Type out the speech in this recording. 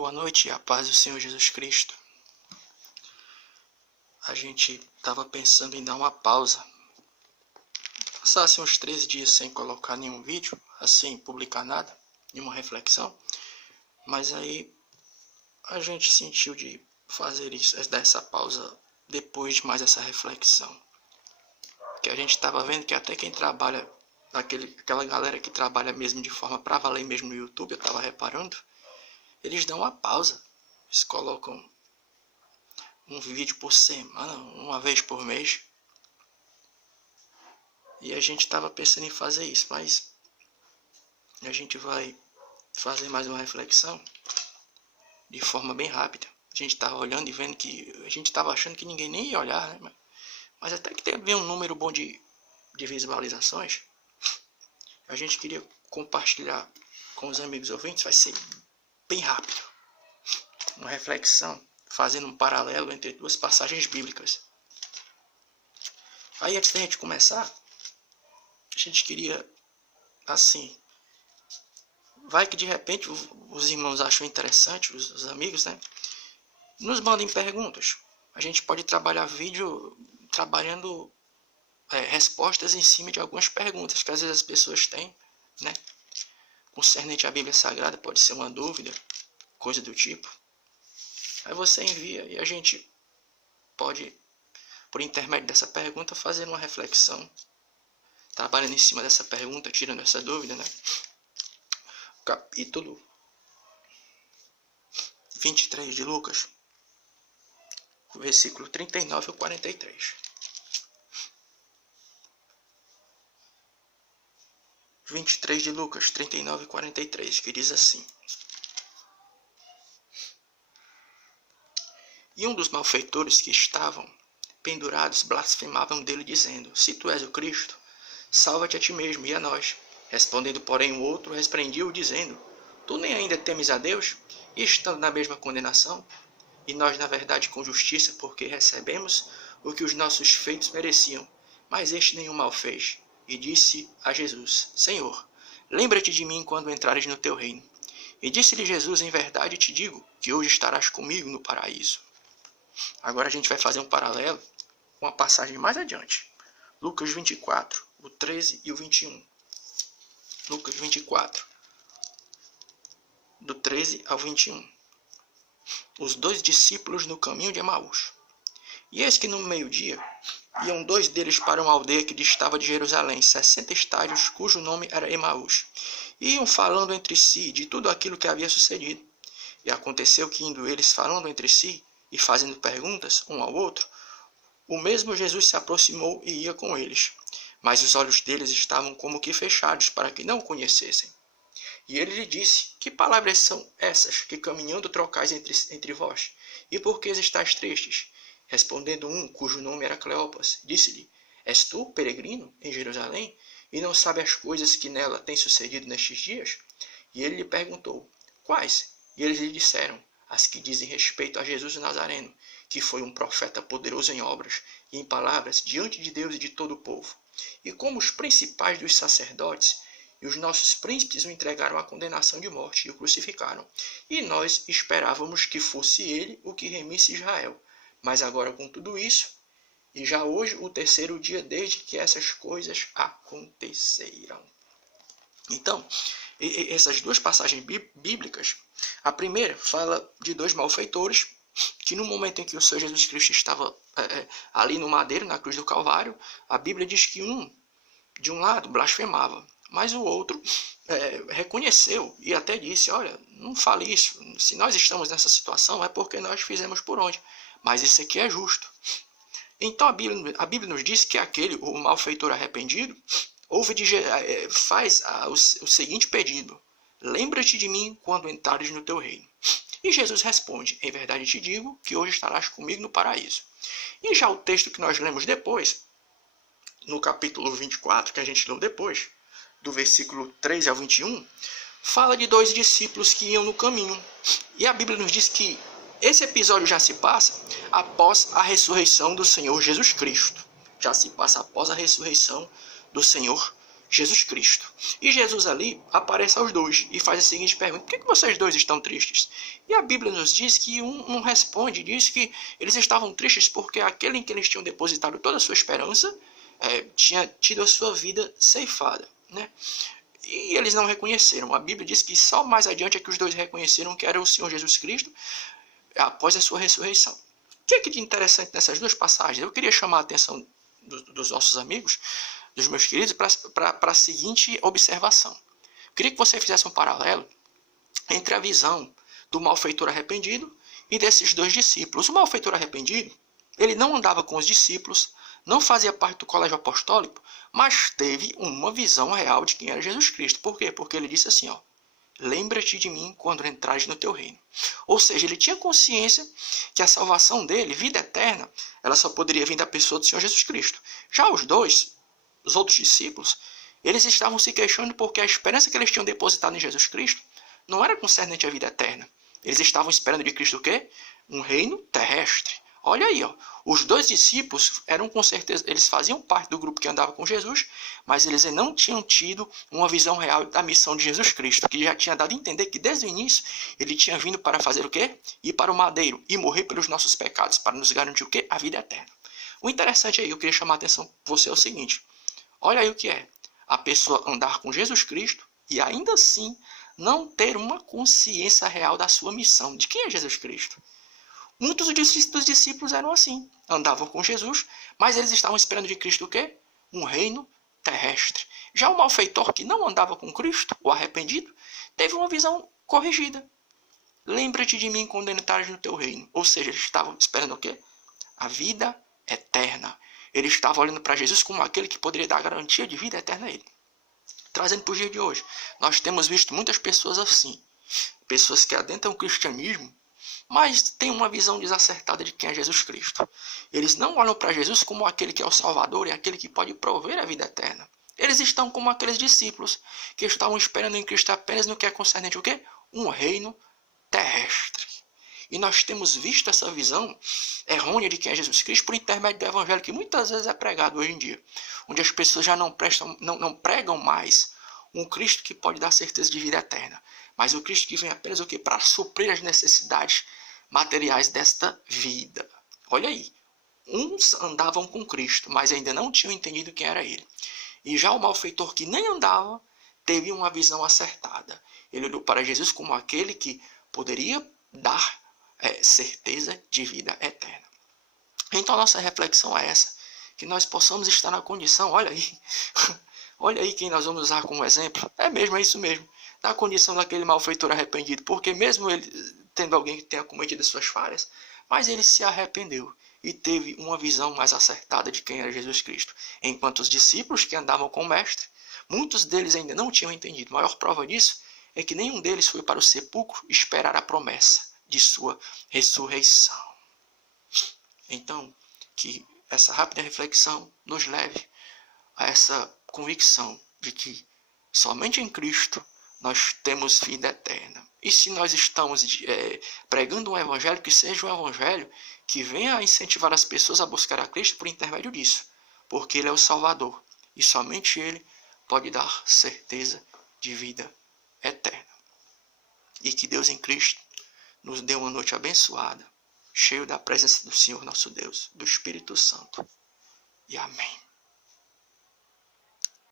Boa noite e a paz do Senhor Jesus Cristo. A gente estava pensando em dar uma pausa. Passasse uns 13 dias sem colocar nenhum vídeo, sem publicar nada, nenhuma reflexão. Mas aí a gente sentiu de fazer isso, dar essa pausa depois de mais essa reflexão. Que a gente estava vendo que até quem trabalha, aquela galera que trabalha mesmo de forma para valer mesmo no YouTube, eu estava reparando, eles dão uma pausa. Eles colocam um vídeo por semana, uma vez por mês. E a gente estava pensando em fazer isso, mas a gente vai fazer mais uma reflexão de forma bem rápida. A gente estava olhando e vendo que a gente estava achando que ninguém nem ia olhar, né? Mas até que teve um número bom de visualizações, a gente queria compartilhar com os amigos ouvintes. Vai ser bem rápido. Uma reflexão, fazendo um paralelo entre duas passagens bíblicas. Aí, antes da gente começar, a gente queria, vai que de repente os irmãos acham interessante, os amigos, né? Nos mandem perguntas. A gente pode trabalhar vídeo trabalhando respostas em cima de algumas perguntas que às vezes as pessoas têm, né? Concernente à Bíblia Sagrada, pode ser uma dúvida, coisa do tipo. Aí você envia e a gente pode, por intermédio dessa pergunta, fazer uma reflexão, trabalhando em cima dessa pergunta, tirando essa dúvida, né? Capítulo 23 de Lucas, versículo 39 ao 43. 23 de Lucas, 39 e 43, que diz assim: E um dos malfeitores que estavam pendurados blasfemavam dele, dizendo: Se tu és o Cristo, salva-te a ti mesmo e a nós. Respondendo, porém, o outro repreendiu, dizendo: Tu nem ainda temes a Deus, e estando na mesma condenação? E nós, na verdade, com justiça, porque recebemos o que os nossos feitos mereciam. Mas este nenhum mal fez. E disse a Jesus: Senhor, lembra-te de mim quando entrares no teu reino. E disse-lhe Jesus: Em verdade te digo que hoje estarás comigo no paraíso. Agora a gente vai fazer um paralelo com a passagem mais adiante. Lucas 24, o 13 e o 21. Lucas 24, do 13 ao 21. Os dois discípulos no caminho de Emaús. E eis que no meio-dia iam dois deles para uma aldeia que distava de Jerusalém, 60 estádios, cujo nome era Emaús. E iam falando entre si de tudo aquilo que havia sucedido. E aconteceu que, indo eles falando entre si e fazendo perguntas um ao outro, o mesmo Jesus se aproximou e ia com eles. Mas os olhos deles estavam como que fechados, para que não o conhecessem. E ele lhe disse: Que palavras são essas que caminhando trocais entre vós? E por que estáis tristes? Respondendo um, cujo nome era Cleopas, disse-lhe: És tu, peregrino, em Jerusalém, e não sabe as coisas que nela têm sucedido nestes dias? E ele lhe perguntou: Quais? E eles lhe disseram: As que dizem respeito a Jesus o Nazareno, que foi um profeta poderoso em obras e em palavras diante de Deus e de todo o povo. E como os principais dos sacerdotes e os nossos príncipes o entregaram à condenação de morte e o crucificaram. E nós esperávamos que fosse ele o que remisse Israel. Mas agora, com tudo isso, e já hoje o terceiro dia desde que essas coisas aconteceram. Então, essas duas passagens bíblicas, a primeira fala de dois malfeitores que no momento em que o Senhor Jesus Cristo estava ali no madeiro, na cruz do Calvário, a Bíblia diz que um, de um lado, blasfemava, mas o outro reconheceu e até disse: olha, não fale isso, se nós estamos nessa situação é porque nós fizemos por onde, mas esse aqui é justo. Então a Bíblia nos diz que o malfeitor arrependido, faz o seguinte pedido: lembra-te de mim quando entrares no teu reino. E Jesus responde: em verdade te digo que hoje estarás comigo no paraíso. E já o texto que nós lemos depois, no capítulo 24, que a gente leu depois, do versículo 13 ao 21, fala de dois discípulos que iam no caminho. E a Bíblia nos diz que esse episódio já se passa após a ressurreição do Senhor Jesus Cristo. Já se passa após a ressurreição do Senhor Jesus Cristo. E Jesus ali aparece aos dois e faz a seguinte pergunta: por que vocês dois estão tristes? E a Bíblia nos diz que um responde, diz que eles estavam tristes porque aquele em que eles tinham depositado toda a sua esperança tinha tido a sua vida ceifada, né? E eles não reconheceram. A Bíblia diz que só mais adiante é que os dois reconheceram que era o Senhor Jesus Cristo após a sua ressurreição. O que é de interessante nessas duas passagens? Eu queria chamar a atenção dos nossos amigos, dos meus queridos, para a seguinte observação. Eu queria que você fizesse um paralelo entre a visão do malfeitor arrependido e desses dois discípulos. O malfeitor arrependido, ele não andava com os discípulos, não fazia parte do colégio apostólico, mas teve uma visão real de quem era Jesus Cristo. Por quê? Porque ele disse assim, lembra-te de mim quando entrares no teu reino. Ou seja, ele tinha consciência que a salvação dele, vida eterna, ela só poderia vir da pessoa do Senhor Jesus Cristo. Já os outros discípulos, eles estavam se queixando porque a esperança que eles tinham depositado em Jesus Cristo não era concernente à vida eterna. Eles estavam esperando de Cristo o quê? Um reino terrestre. Olha aí, os dois discípulos eram com certeza, eles faziam parte do grupo que andava com Jesus, mas eles não tinham tido uma visão real da missão de Jesus Cristo, que já tinha dado a entender que desde o início ele tinha vindo para fazer o quê? Ir para o madeiro e morrer pelos nossos pecados, para nos garantir o quê? A vida eterna. O interessante aí, eu queria chamar a atenção para você é o seguinte, olha aí o que é a pessoa andar com Jesus Cristo e ainda assim não ter uma consciência real da sua missão. De quem é Jesus Cristo? Muitos dos discípulos eram assim, andavam com Jesus, mas eles estavam esperando de Cristo o quê? Um reino terrestre. Já o malfeitor que não andava com Cristo, o arrependido, teve uma visão corrigida. Lembra-te de mim quando entrares no teu reino. Ou seja, eles estavam esperando o quê? A vida eterna. Eles estavam olhando para Jesus como aquele que poderia dar a garantia de vida eterna a ele. Trazendo para o dia de hoje, nós temos visto muitas pessoas assim. Pessoas que adentram o cristianismo, mas têm uma visão desacertada de quem é Jesus Cristo. Eles não olham para Jesus como aquele que é o Salvador e aquele que pode prover a vida eterna. Eles estão como aqueles discípulos que estavam esperando em Cristo apenas no que é concernente o quê? Um reino terrestre. E nós temos visto essa visão errônea de quem é Jesus Cristo por intermédio do evangelho que muitas vezes é pregado hoje em dia, onde as pessoas já não pregam mais um Cristo que pode dar certeza de vida eterna, mas o Cristo que vem apenas o quê? Para suprir as necessidades materiais desta vida. Olha aí, uns andavam com Cristo, mas ainda não tinham entendido quem era ele. E já o malfeitor que nem andava, teve uma visão acertada. Ele olhou para Jesus como aquele que poderia dar certeza de vida eterna. Então a nossa reflexão é essa, que nós possamos estar na condição, olha aí quem nós vamos usar como exemplo, é isso mesmo, na condição daquele malfeitor arrependido, porque mesmo ele tendo alguém que tenha cometido as suas falhas, mas ele se arrependeu e teve uma visão mais acertada de quem era Jesus Cristo. Enquanto os discípulos que andavam com o Mestre, muitos deles ainda não tinham entendido. A maior prova disso é que nenhum deles foi para o sepulcro esperar a promessa de sua ressurreição. Então, que essa rápida reflexão nos leve a essa convicção de que somente em Cristo nós temos vida eterna. E se nós estamos pregando um evangelho, que seja um evangelho que venha a incentivar as pessoas a buscar a Cristo por intermédio disso, porque Ele é o Salvador e somente Ele pode dar certeza de vida eterna. E que Deus em Cristo nos dê uma noite abençoada, cheio da presença do Senhor nosso Deus, do Espírito Santo. E amém.